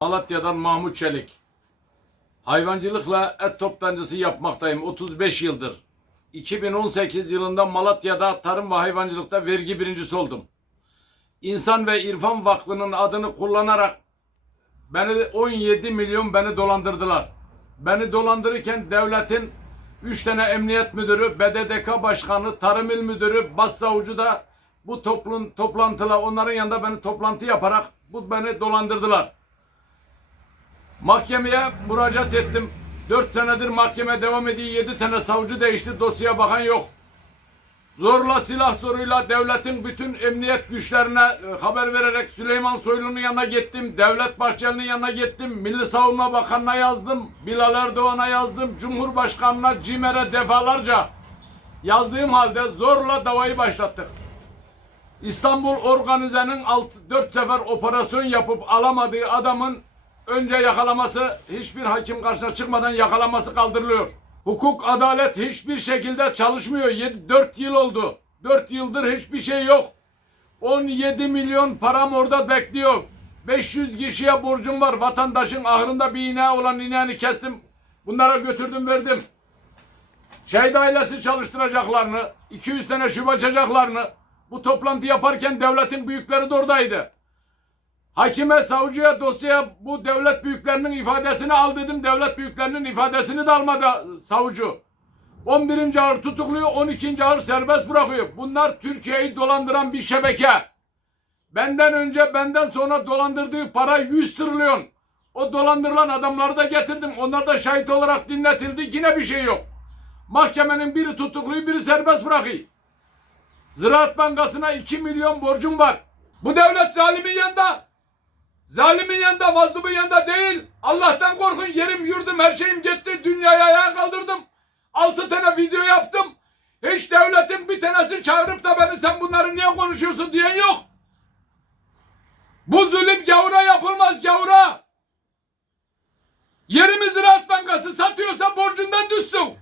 Malatya'dan Mahmut Çelik. Hayvancılıkla et toptancısı yapmaktayım 35 yıldır. 2018 yılında Malatya'da tarım ve hayvancılıkta vergi birincisi oldum. İnsan ve İrfan Vakfı'nın adını kullanarak beni 17 milyon beni dolandırdılar. Beni dolandırırken devletin 3 tane emniyet müdürü, BDDK başkanı, tarım il müdürü, bas savcı da bu toplum toplantıla onların yanında beni toplantı yaparak bu beni dolandırdılar. Mahkemeye müracaat ettim. 4 senedir mahkeme devam ediyor. 7 tane savcı değişti. Dosyaya bakan yok. Zorla silah zoruyla devletin bütün emniyet güçlerine e, haber vererek Süleyman Soylu'nun yanına gittim. Devlet Bahçeli'nin yanına gittim. Milli Savunma Bakanı'na yazdım. Bilal Erdoğan'a yazdım. Cumhurbaşkanı'na CİMER'e defalarca yazdığım halde zorla davayı başlattık. İstanbul Organize'nin 4 sefer operasyon yapıp alamadığı adamın önce yakalaması hiçbir hakim karşısına çıkmadan yakalaması kaldırılıyor. Hukuk, adalet hiçbir şekilde çalışmıyor. 4 yıl oldu. 4 yıldır hiçbir şey yok. 17 milyon param orada bekliyor. 500 kişiye borcum var. Vatandaşın ahırında bir ineği olan ineğini kestim. Bunlara götürdüm verdim. Şehit ailesi çalıştıracaklarını, 200 tane şube açacaklarını, bu toplantı yaparken devletin büyükleri de oradaydı. Hakime, savcıya, dosyaya bu devlet büyüklerinin ifadesini al dedim. Devlet büyüklerinin ifadesini de almadı savcı. 11. ağır tutukluyor, 12. ağır serbest bırakıyor. Bunlar Türkiye'yi dolandıran bir şebeke. Benden önce, benden sonra dolandırdığı para 100 trilyon. O dolandırılan adamları da getirdim. Onlar da şahit olarak dinletildi. Yine bir şey yok. Mahkemenin biri tutukluyu, biri serbest bırakıyor. Ziraat Bankası'na 2 milyon borcum var. Bu devlet zalimin yanında. Zalimin yanında, mazlumun yanında değil. Allah'tan korkun. Yerim, yurdum, her şeyim gitti. Dünyayı ayağa kaldırdım. Altı tane video yaptım. Hiç devletin bir tanesi çağırıp da beni sen bunları niye konuşuyorsun diyen yok. Bu zulüm gavura yapılmaz gavura. Yerimi Ziraat Bankası satıyorsa borcundan düşsün.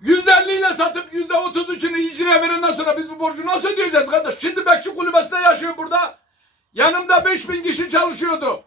Yüzde ile satıp yüzde otuz üçünü icra verenden sonra biz bu borcu nasıl ödeyeceğiz kardeş? Şimdi bekçi kulübesinde yaşıyor burada. Yanımda 5000 kişi çalışıyordu.